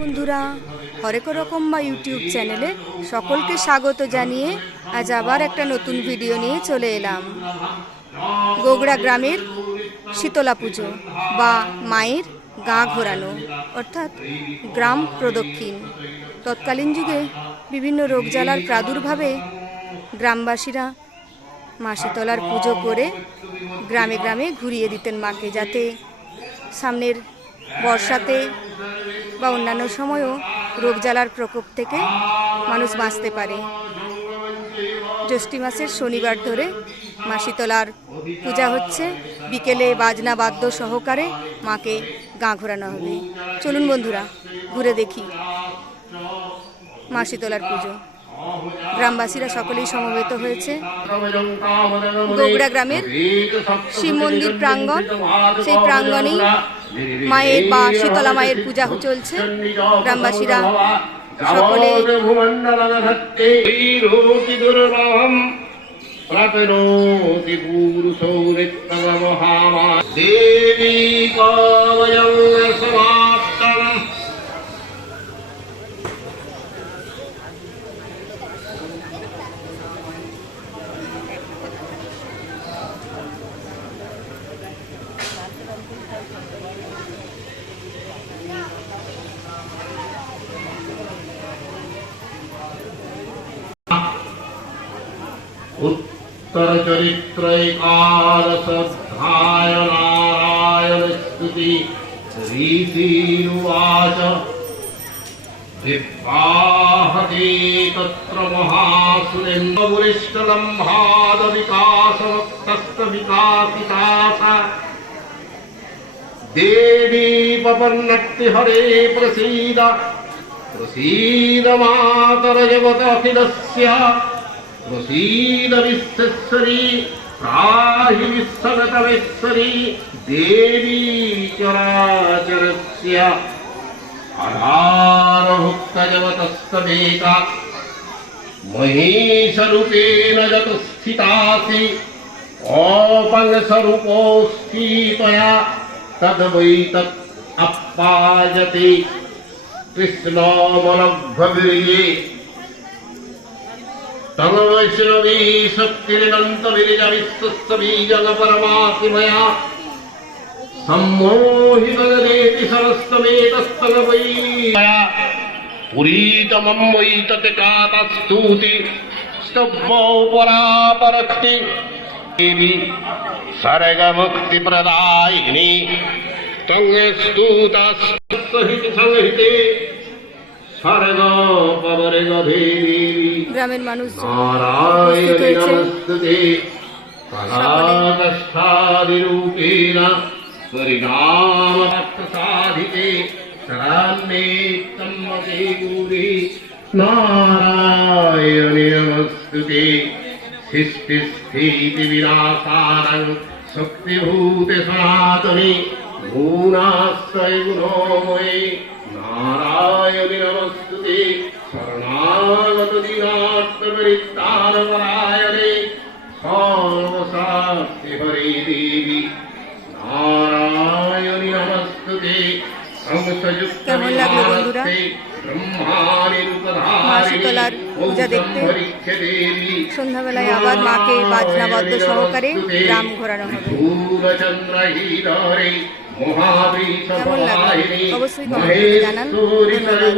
বন্ধুরা, হরেক রকম বা ইউটিউব চ্যানেলে সকলকে স্বাগত জানিয়ে আজ আবার একটা নতুন ভিডিও নিয়ে চলে এলাম। গোগড়া গ্রামের শীতলা পুজো বা মায়ের গা ঘোরানো অর্থাৎ গ্রাম প্রদক্ষিণ। তৎকালীন যুগে বিভিন্ন রোগজ্বালার প্রাদুর্ভাবে গ্রামবাসীরা মা শীতলার পুজো করে গ্রামে গ্রামে ঘুরিয়ে দিতেন মাকে, যাতে সামনের বর্ষাতে বা অন্যান্য সময়ও রোগজ্বালার প্রকোপ থেকে মানুষ বাঁচতে পারে। জ্যৈষ্ঠ মাসের শনিবার ধরে মা শীতলার পূজা হচ্ছে। বিকেলে বাজনা বাদ্য সহকারে মাকে গা ঘোরানো হবে। চলুন বন্ধুরা, ঘুরে দেখি মা শীতলার পুজো। গ্রামবাসীরা সকলেই সমবেত হয়েছে। গোগড়া গ্রামের শিব মন্দির প্রাঙ্গণ, সেই প্রাঙ্গণেই মায়ের বা শীতলা মায়ের পূজা চলছে। গ্রামবাসীরা সকলে उत्तर चरित्रैकादशाध्याय नारायण स्तुति रीतिरुवाच विप्राहते तत्र महासुरेन्द्रवरिष्ठलम्भाद विकासवक्तस्तविकासितासा देवी पपन्नक्ति हरे प्रसीद प्रसीद मातर जगदखिलस्य प्रसीद विश्वेश्वरी प्राहि विश्वगतमेश्वरी देवी चराचरस्य आधारभुक्तजगतस्तमेका महेशरूपेण जत स्थितासि अपंगस्वरूपोऽस्ति त्वया तद्वै तत् अप्पायते कृष्णमनघ्ववीर्ये तमवैष्णवी शक्तिरनन्तवीर्य विश्वस्य बीजं परमात्मया सम्मोहितदेति सरस्तमेतस्तनवै पुरीतमं वै तत् कातस्तुति स्तब्धो परापरक्ति देवी सर्गमुक्तिप्रदायिनी तं स्तुतस्तहित संहिते গ্রামের মানুষ রূপেণ পরিণামসাধিতে নারায়ণে নমস্তুতে সৃষ্টিস্থিতি বিনাশানং শক্তিভূতে সনাতনে গুণাশ্রয় গুণময়ে नारायणि नमस्तुते शरणागत दीनार्तपरित्राणपरायणे सर्वशास्ति हरे देवी नारायणि नमस्तुते কেমন লাগলো বন্ধুরা মা শীতলার পূজা দেখতে? সন্ধ্যাবেলায় আবার মাকে বাজনাবদ্ধ সহকারে গ্রাম ঘোরানো হবে। কেমন লাগলো অবশ্যই কমেন্ট করে জানান। ধন্যবাদ।